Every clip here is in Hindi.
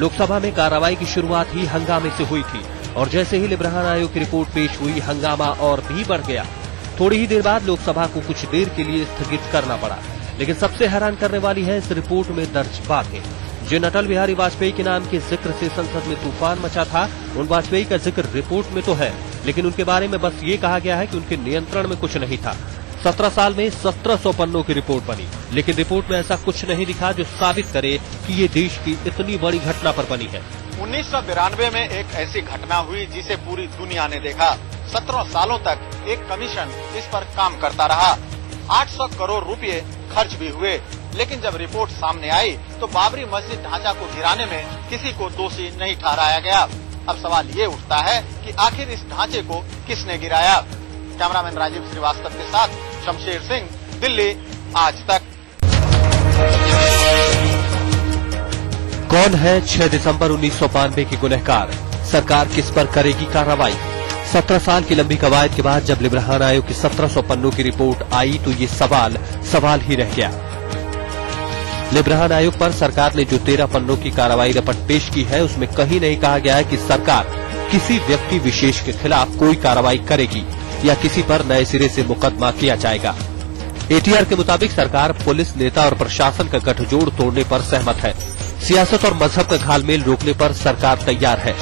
लोकसभा में कार्रवाई की शुरुआत ही हंगामे से हुई थी और जैसे ही लिब्राहन आयोग की रिपोर्ट पेश हुई, हंगामा और भी बढ़ गया। थोड़ी ही देर बाद लोकसभा को कुछ देर के लिए स्थगित करना पड़ा। लेकिन सबसे हैरान करने वाली है इस रिपोर्ट में दर्ज बातें। जिन अटल बिहारी वाजपेयी के नाम के जिक्र से संसद में तूफान मचा था, उन वाजपेयी का जिक्र रिपोर्ट में तो है, लेकिन उनके बारे में बस ये कहा गया है कि उनके नियंत्रण में कुछ नहीं था। 17 साल में 1700 पन्नों की रिपोर्ट बनी, लेकिन रिपोर्ट में ऐसा कुछ नहीं लिखा जो साबित करे कि ये देश की इतनी बड़ी घटना पर बनी है। 1992 में एक ऐसी घटना हुई जिसे पूरी दुनिया ने देखा। 17 सालों तक एक कमीशन इस पर काम करता रहा। 800 करोड़ रुपए खर्च भी हुए, लेकिन जब रिपोर्ट सामने आई तो बाबरी मस्जिद ढांचा को गिराने में किसी को दोषी नहीं ठहराया गया। अब सवाल ये उठता है कि आखिर इस ढांचे को किसने गिराया। कैमरामैन राजीव श्रीवास्तव के साथ शमशेर सिंह, दिल्ली, आज तक। कौन है 6 दिसंबर 1992 के गुनहगार? सरकार किस पर करेगी कार्रवाई? 17 साल की लंबी कवायद के बाद जब लिब्राहन आयोग की 1700 पन्नों की रिपोर्ट आई तो ये सवाल ही रह गया। लिब्राहन आयोग पर सरकार ने जो 13 पन्नों की कार्रवाई रिपोर्ट पेश की है, उसमें कहीं नहीं कहा गया है कि सरकार किसी व्यक्ति विशेष के खिलाफ कोई कार्रवाई करेगी या किसी पर नए सिरे से मुकदमा किया जाएगा। एटीआर के मुताबिक सरकार पुलिस, नेता और प्रशासन का गठजोड़ तोड़ने पर सहमत है। सियासत और मजहब का घालमेल रोकने पर सरकार तैयार है।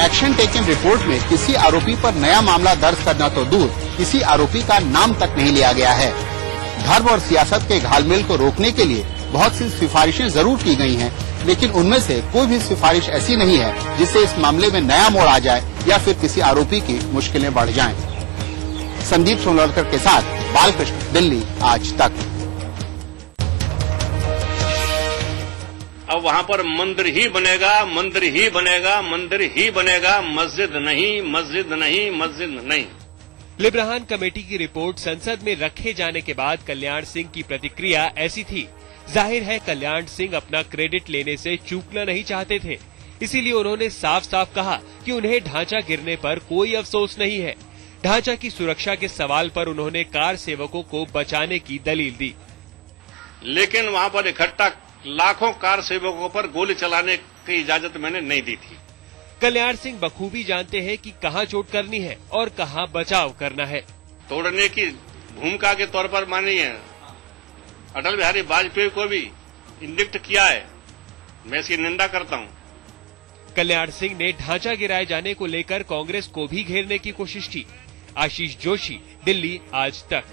एक्शन टेकन रिपोर्ट में किसी आरोपी पर नया मामला दर्ज करना तो दूर, किसी आरोपी का नाम तक नहीं लिया गया है। धर्म और सियासत के घालमेल को रोकने के लिए बहुत सी सिफारिशें जरूर की गई हैं, लेकिन उनमें से कोई भी सिफारिश ऐसी नहीं है जिससे इस मामले में नया मोड़ आ जाए या फिर किसी आरोपी की मुश्किलें बढ़ जाएं। संदीप सोनवलकर के साथ बालकृष्ण, दिल्ली, आज तक। अब वहाँ पर मंदिर ही बनेगा, मंदिर ही बनेगा, मंदिर ही बनेगा, मस्जिद नहीं, मस्जिद नहीं, मस्जिद नहीं। लिब्राहन कमेटी की रिपोर्ट संसद में रखे जाने के बाद कल्याण सिंह की प्रतिक्रिया ऐसी थी। जाहिर है कल्याण सिंह अपना क्रेडिट लेने से चूकना नहीं चाहते थे, इसीलिए उन्होंने साफ साफ कहा कि उन्हें ढांचा गिरने पर कोई अफसोस नहीं है। ढांचा की सुरक्षा के सवाल पर उन्होंने कार सेवकों को बचाने की दलील दी, लेकिन वहाँ पर इकट्ठा लाखों कार सेवकों पर गोली चलाने की इजाजत मैंने नहीं दी थी। कल्याण सिंह बखूबी जानते हैं कि कहां चोट करनी है और कहां बचाव करना है। तोड़ने की भूमिका के तौर पर मानिए अटल बिहारी वाजपेयी को भी इंडिक्ट किया है, मैं इसकी निंदा करता हूं। कल्याण सिंह ने ढांचा गिराए जाने को लेकर कांग्रेस को भी घेरने की कोशिश की। आशीष जोशी, दिल्ली, आज तक।